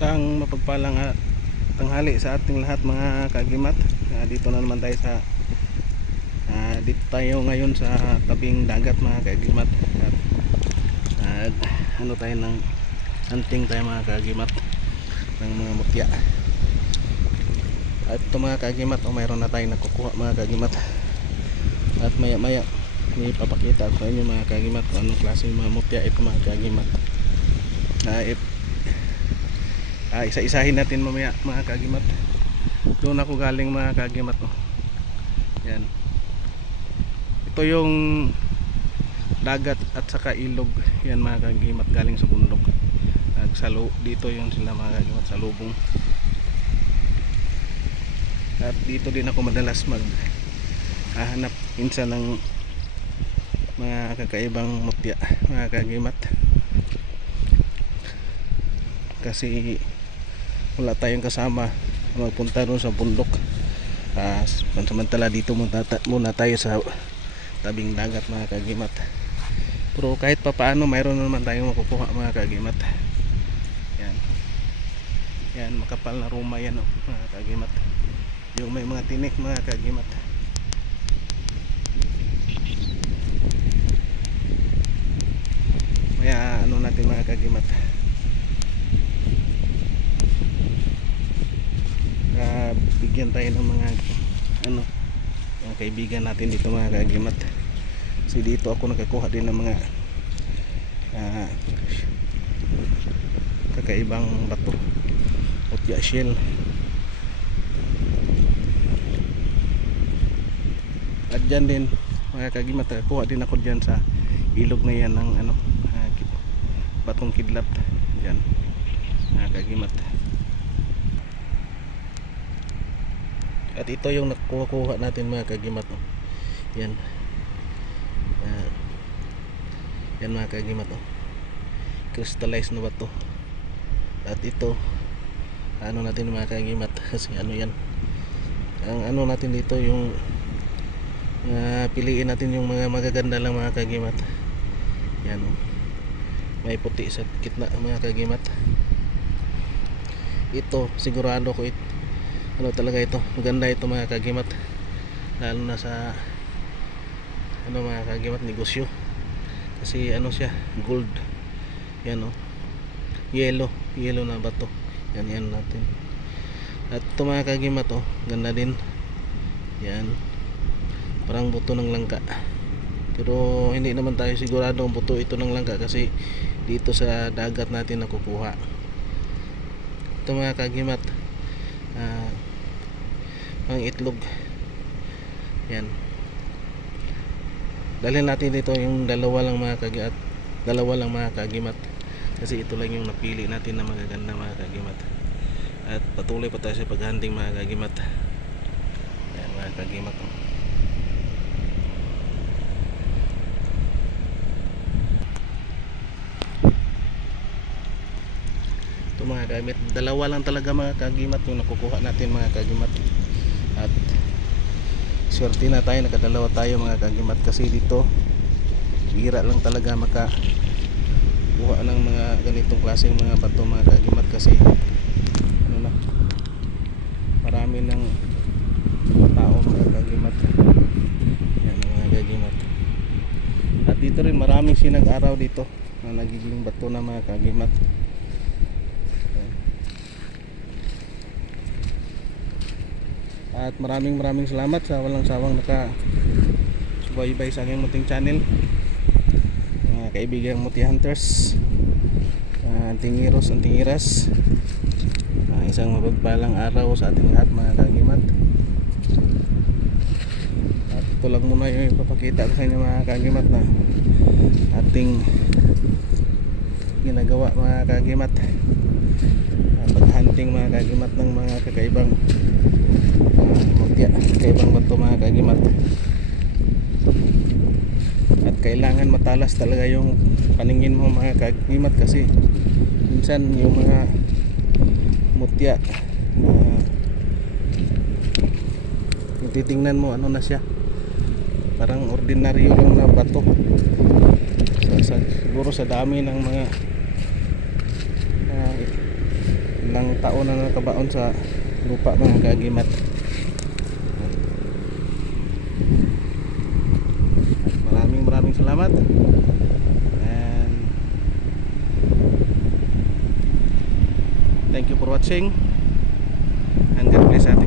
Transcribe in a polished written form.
Isang mapagpalang tanghali sa ating lahat mga kagimat. Dito na naman tayo sa dito tayo ngayon sa tabing dagat mga kagimat. At ano tayo ng hunting tayo mga kagimat ng mga mutya. At ito mga kagimat, mayroon na tayong nakukuha mga kagimat. At maya maya may papakita ko sa inyo mga kagimat kung anong klase mga mutya ito mga kagimat. Isa-isahin natin mamaya mga kagimat. Doon ako galing mga kagimat. Yan. Ito yung dagat at saka ilog. Yan mga kagimat, galing sa bundok. Dito yung sila mga kagimat sa lubong. At dito din ako madalas hahanap minsan ng mga kakaibang mutya mga kagimat. Kasi wala tayong kasama magpunta doon sa bundok. Pansamantala dito muna tayo sa tabing dagat mga kagimat. Pero kahit pa paano mayroon naman tayong makukuha mga kagimat. Yan. Yan, makapal na ruma yan mga kagimat. Yung may mga tinik mga kagimat. Maya ano natin mga kagimat. Bigyan tayo ng mga mga kaibigan natin dito mga kagimat. Kasi dito ako nakakuha din ng mga kakaibang bato mutya shell. At dyan din mga kagimat, nakakuha din ako dyan sa ilog na yan ng batong kidlat dyan mga kagimat. At ito yung nakuha natin mga kagimat. Yan. Yan mga kagimat. Crystallized na bato. At ito ano natin mga kagimat, kasi ano yan, ang ano natin dito yung piliin natin yung mga magaganda lang mga kagimat. Yan. May puti sa gitna mga kagimat. Ito sigurado ko ano talaga ito, maganda ito mga kagimat, lalo na sa mga kagimat negosyo. Kasi ano siya, gold yan yellow na bato yan natin. At ito mga kagimat ganda din yan, parang buto ng langka, pero hindi naman tayo sigurado ang buto ito ng langka kasi dito sa dagat natin nakukuha ito mga kagimat. Ang itlog yan, dalhin natin dito yung dalawa lang mga kagimat, kasi ito lang yung napili natin na magaganda mga kagimat. At patuloy pa tayo sa paghunting mga kagimat. Yan mga kagimat. Ito mga kagimat, dalawa lang talaga mga kagimat yung nakukuha natin mga kagimat. At swerte na tayo, nakadalawa tayo mga kagimat, kasi dito bihira lang talaga makakuha ng mga ganitong klaseng mga bato mga kagimat, kasi marami ng tao mga kagimat. Yan mga kagimat. At dito rin maraming sinag-araw dito na nagiging bato na mga kagimat. At maraming salamat sa walang sawang nakasubaybay sa aking munting channel, mga kaibigang Muti Hunters, antingiros, antingiras. Isang mapagpalang araw sa ating lahat mga kagimat. At ito lang muna yung ipapakita ko sa inyo mga kagimat na ating ginagawa mga kagimat, paghunting mga kagimat ng mga kakaibang mutya, kakaibang bato mga kagimat. At kailangan matalas talaga yung paningin mo mga kagimat, kasi minsan yung mga mutya yung titingnan mo ano na siya, parang ordinaryo lang na bato. Siguro sa dami ng mga ilang taon na nakabaon sa lupa mga kagimat. Maraming salamat and thank you for watching and God bless us.